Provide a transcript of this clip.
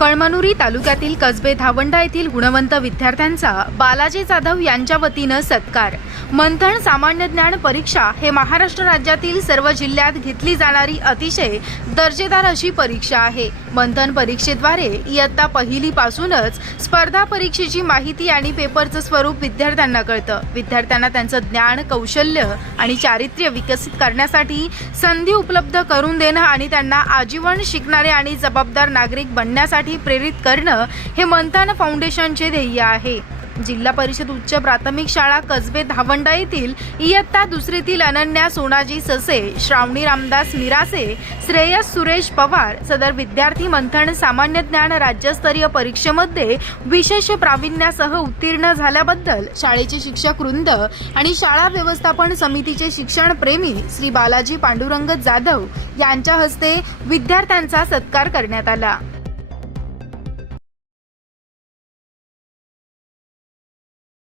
कळमनुरी तालुक्यातील कसबे धावंडा येथील गुणवंत विद्यार्थ्यांचा बालाजी जाधव यांच्या वतीनं सत्कार. मंथन सामान्य ज्ञान परीक्षा हे महाराष्ट्र राज्यातील सर्व जिल्ह्यात घेतली जाणारी अतिशय दर्जेदार अशी परीक्षा आहे. मंथन परीक्षेद्वारे इयत्ता पहिलीपासूनच स्पर्धा परीक्षेची माहिती आणि पेपरचं स्वरूप विद्यार्थ्यांना कळतं. विद्यार्थ्यांना त्यांचं ज्ञान कौशल्य आणि चारित्र्य विकसित करण्यासाठी संधी उपलब्ध करून देणं आणि त्यांना आजीवन शिकणारे आणि जबाबदार नागरिक बनण्यासाठी प्रेरित करणं हे मंथन फाउंडेशनचे ध्येय आहे. जिल्हा परिषद उच्च प्राथमिक शाळा कसबे धावंडा येथील इयत्ता दुसरीतील अनन्या सोनाजी ससे श्रावणी रामदास मिरासे श्रेयस सुरेश पवार सदर विद्यार्थी मंथन सामान्य ज्ञान राज्यस्तरीय परीक्षेमध्ये विशेष प्रावीण्यासह उत्तीर्ण झाल्याबद्दल शाळेचे शिक्षक वृंद आणि शाळा व्यवस्थापन समितीचे शिक्षण प्रेमी श्री बालाजी पांडुरंग जाधव यांच्या हस्ते विद्यार्थ्यांचा सत्कार करण्यात आला.